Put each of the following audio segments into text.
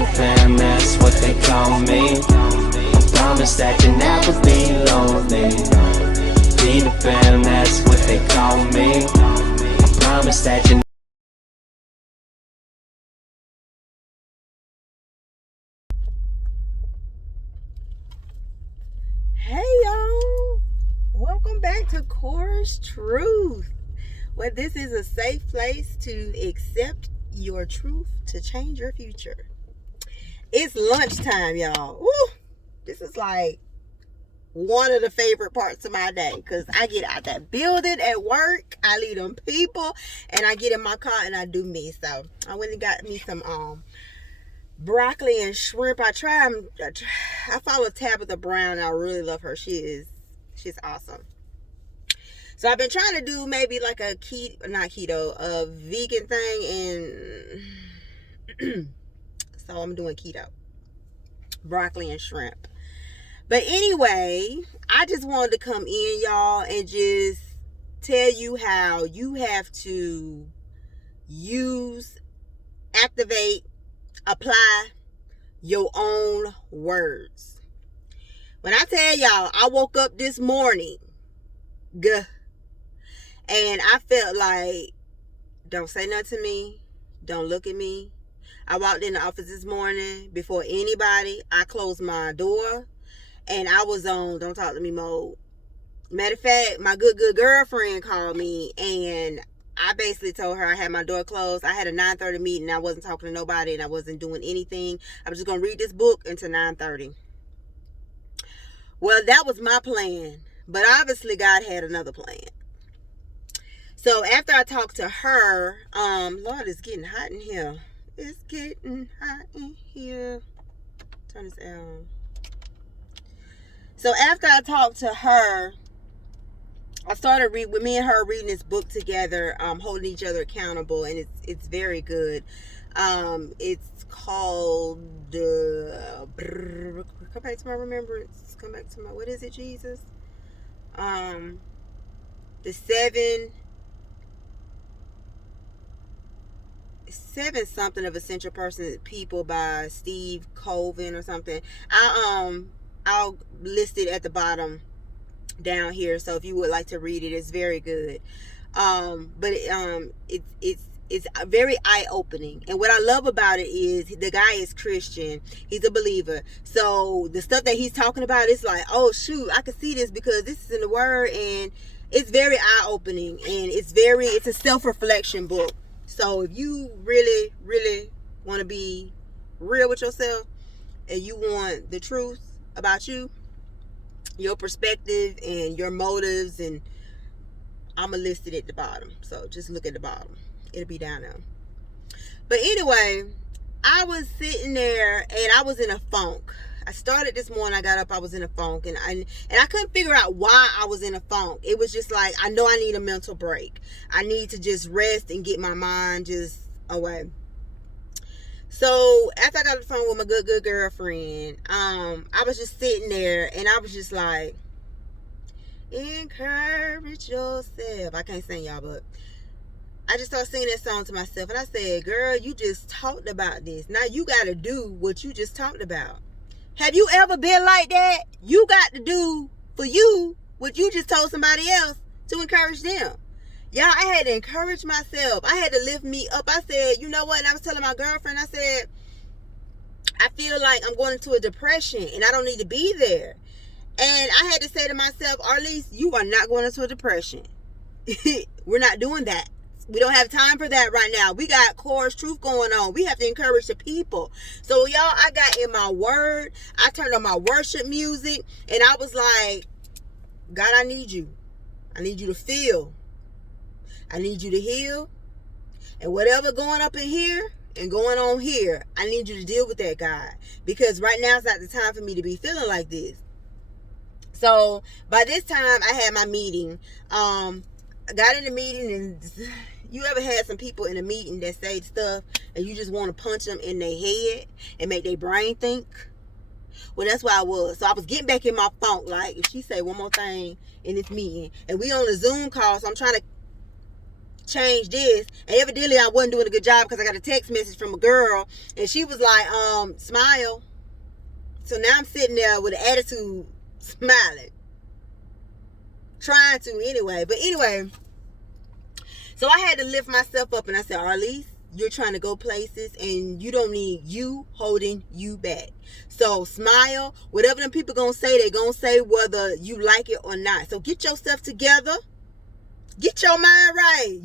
Peter Pan, that's what they call me. I promise that you'll never be lonely. Peter Pan, that's what they call me. I promise that you. Hey y'all, welcome back to CorasTruth, where this is a safe place to accept your truth to change your future. It's lunchtime, y'all. Woo! This is like one of the favorite parts of my day because I get out that building at work, I lead them people, and I get in my car and I do me. So I went and got me some broccoli and shrimp. I follow Tabitha Brown. I really love her. She's awesome. So I've been trying to do maybe like a a vegan thing, and so I'm doing keto, broccoli and shrimp. But anyway, I just wanted to come in, y'all, and just tell you how you have to use, activate, apply your own words. When I tell y'all, I woke up this morning, and I felt like, don't say nothing to me, don't look at me. I walked in the office this morning before anybody. I closed my door, and I was on don't talk to me mode. Matter of fact, my good girlfriend called me, and I basically told her I had my door closed. I had a 9:30 meeting. I wasn't talking to nobody, and I wasn't doing anything. I was just going to read this book until 9:30. Well, that was my plan, but obviously God had another plan. So after I talked to her, Lord, it's getting hot in here. It's getting hot in here. Turn this on. So after I talked to her, I started with me and her reading this book together, holding each other accountable, and it's very good. It's called come back to my remembrance. Come back to my, what is it, Jesus? The seven something of essential person people by Steve Covey or something. I'll list it at the bottom down here, so if you would like to read it, it's very good. But it's very eye-opening, and what I love about it is the guy is Christian. He's a believer, so the stuff that he's talking about is like, oh shoot, I can see this because this is in the Word, and it's very eye-opening, and it's a self-reflection book. So if you really want to be real with yourself, and you want the truth about you, your perspective and your motives, and I'm gonna list it at the bottom, so just look at the bottom, it'll be down there. But anyway, I was sitting there and I was in a funk. I started this morning, I got up, I was in a funk, and I couldn't figure out why I was in a funk. It was just like, I know I need a mental break. I need to just rest and get my mind just away. So after I got on the phone with my good girlfriend, I was just sitting there, and I was just like, encourage yourself. I can't sing, y'all, but I just started singing that song to myself, and I said, girl, you just talked about this. Now you got to do what you just talked about. Have you ever been like that? You got to do for you what you just told somebody else to encourage them. Y'all, I had to encourage myself. I had to lift me up. I said, you know what? And I was telling my girlfriend, I said, I feel like I'm going into a depression and I don't need to be there. And I had to say to myself, Arlise, you are not going into a depression. We're not doing that. We don't have time for that right now. We got CorasTruth going on. We have to encourage the people. So y'all, I got in my word. I turned on my worship music, and I was like, God, I need you. I need you to feel. I need you to heal. And whatever going up in here and going on here, I need you to deal with that, God. Because right now is not the time for me to be feeling like this. So by this time, I had my meeting. I got in the meeting, and you ever had some people in a meeting that say stuff and you just want to punch them in their head and make their brain think? Well, that's where I was. So I was getting back in my funk, like, if she say one more thing in this meeting, and we on a Zoom call, so I'm trying to change this. And evidently I wasn't doing a good job, because I got a text message from a girl, and she was like, smile. So now I'm sitting there with an attitude, smiling, trying to anyway. But anyway, so I had to lift myself up, and I said, Arlise, you're trying to go places, and you don't need you holding you back. So smile. Whatever them people gonna say, they gonna say whether you like it or not. So get yourself together. Get your mind right.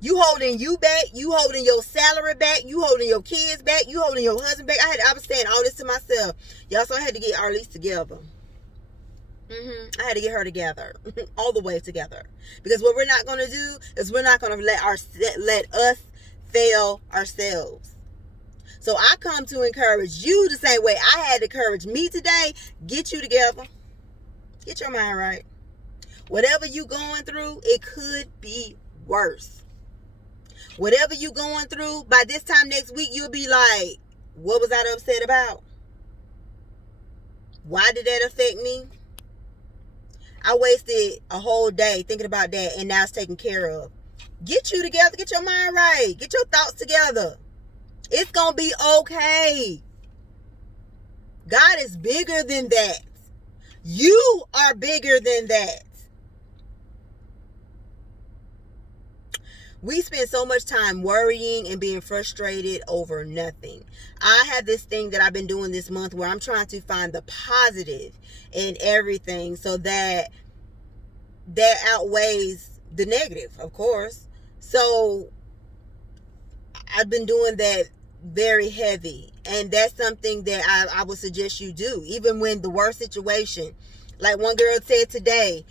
You holding you back. You holding your salary back. You holding your kids back. You holding your husband back. I was saying all this to myself. Y'all, so I had to get Arlise together. I had to get her together, all the way together. Because what we're not going to do is we're not going to let us fail ourselves. So I come to encourage you the same way I had to encourage me today. Get you together. Get your mind right. Whatever you going through, it could be worse. Whatever you going through, by this time next week, you'll be like, what was I upset about? Why did that affect me? I wasted a whole day thinking about that, and now it's taken care of. Get you together. Get your mind right. Get your thoughts together. It's going to be okay. God is bigger than that. You are bigger than that. We spend so much time worrying and being frustrated over nothing. I have this thing that I've been doing this month where I'm trying to find the positive in everything, so that outweighs the negative, of course. So I've been doing that very heavy, and that's something that I would suggest you do, even when the worst situation. Like one girl said today,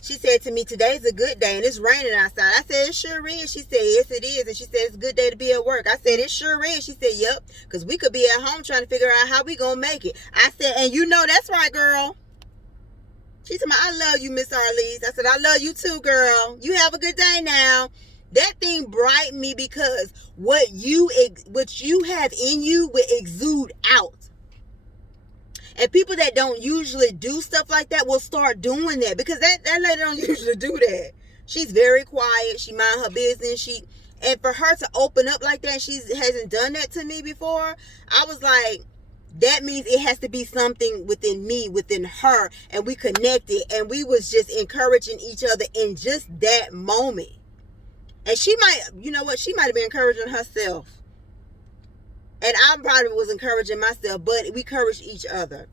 she said to me, today's a good day and it's raining outside. I said, it sure is. She said, yes, it is. And she said, it's a good day to be at work. I said, it sure is. She said, yep, because we could be at home trying to figure out how we gonna make it. I said, and you know that's right, girl. She said, I love you, Miss Arlise. I said, I love you too, girl. You have a good day now. That thing brightened me, because what you have in you will exude out. And people that don't usually do stuff like that will start doing that, because that lady don't usually do that. She's very quiet. She mind her business. And for her to open up like that, she hasn't done that to me before. I was like, that means it has to be something within me, within her, and we connected, and we was just encouraging each other in just that moment. And she might, you know what, she might have been encouraging herself. And I probably was encouraging myself, but we encouraged each other.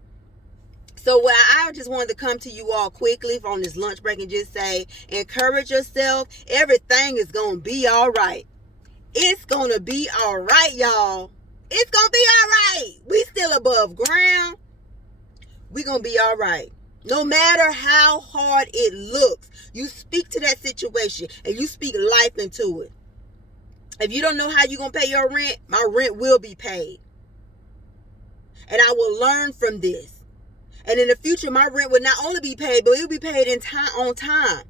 So what I just wanted to come to you all quickly on this lunch break and just say, encourage yourself. Everything is going to be all right. It's going to be all right, y'all. It's going to be all right. We still above ground. We going to be all right. No matter how hard it looks, you speak to that situation and you speak life into it. If you don't know how you're going to pay your rent, my rent will be paid. And I will learn from this. And in the future, my rent will not only be paid, but it will be paid on time.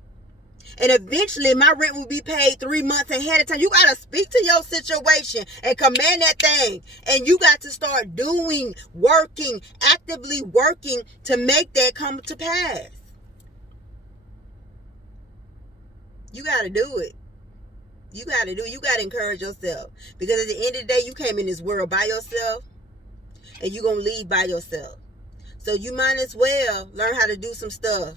And eventually, my rent will be paid 3 months ahead of time. You got to speak to your situation and command that thing. And you got to start actively working to make that come to pass. You got to do it. You got to encourage yourself. Because at the end of the day, you came in this world by yourself, and you're going to leave by yourself. So you might as well learn how to do some stuff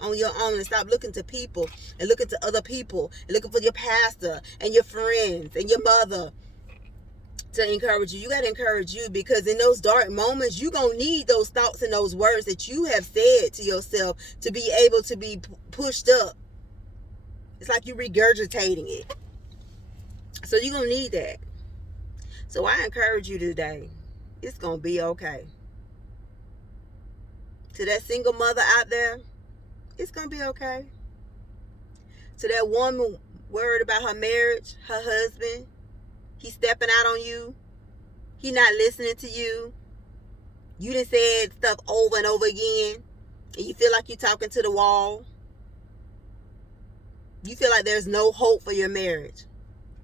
on your own and stop looking to people and looking to other people and looking for your pastor and your friends and your mother to encourage you. You got to encourage you, because in those dark moments, you're going to need those thoughts and those words that you have said to yourself to be able to be pushed up. It's like you're regurgitating it. So you're going to need that. So I encourage you today. It's going to be okay. To that single mother out there, it's going to be okay. To that woman worried about her marriage, her husband, he's stepping out on you. He not listening to you. You done said stuff over and over again, and you feel like you're talking to the wall. You feel like there's no hope for your marriage.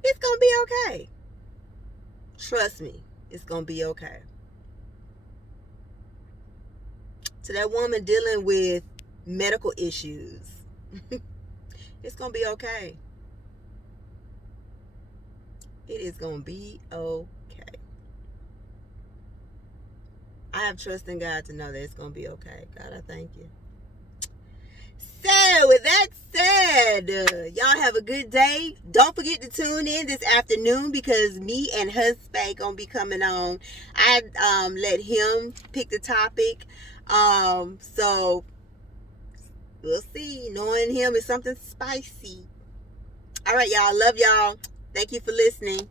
It's going to be okay. Trust me, it's going to be okay. To that woman dealing with medical issues, It's going to be okay. It is going to be okay. I have trust in God to know that it's going to be okay. God, I thank you. So, with that said, y'all have a good day. Don't forget to tune in this afternoon because me and Husband going to be coming on. I let him pick the topic. So, we'll see. Knowing him is something spicy. All right, y'all. Love y'all. Thank you for listening.